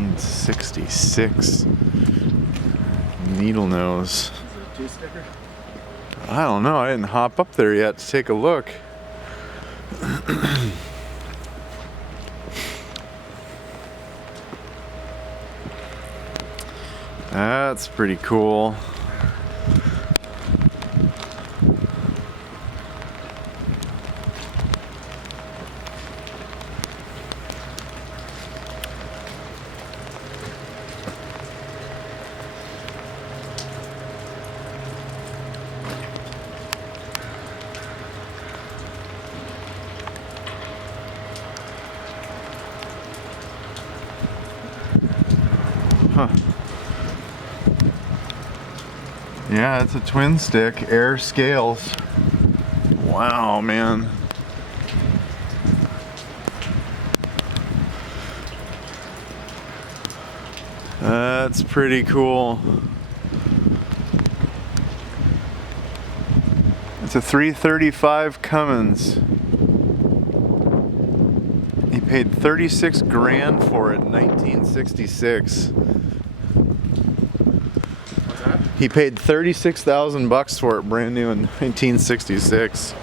1966 needle nose. Is it a two-sticker? I don't know. I didn't hop up there yet to take a look. That's pretty cool. Huh. Yeah, it's a twin stick, air scales. Wow, man. That's pretty cool. It's a 335 Cummins. He paid 36 grand for it in 1966. What's that? He paid 36,000 bucks for it brand new in 1966.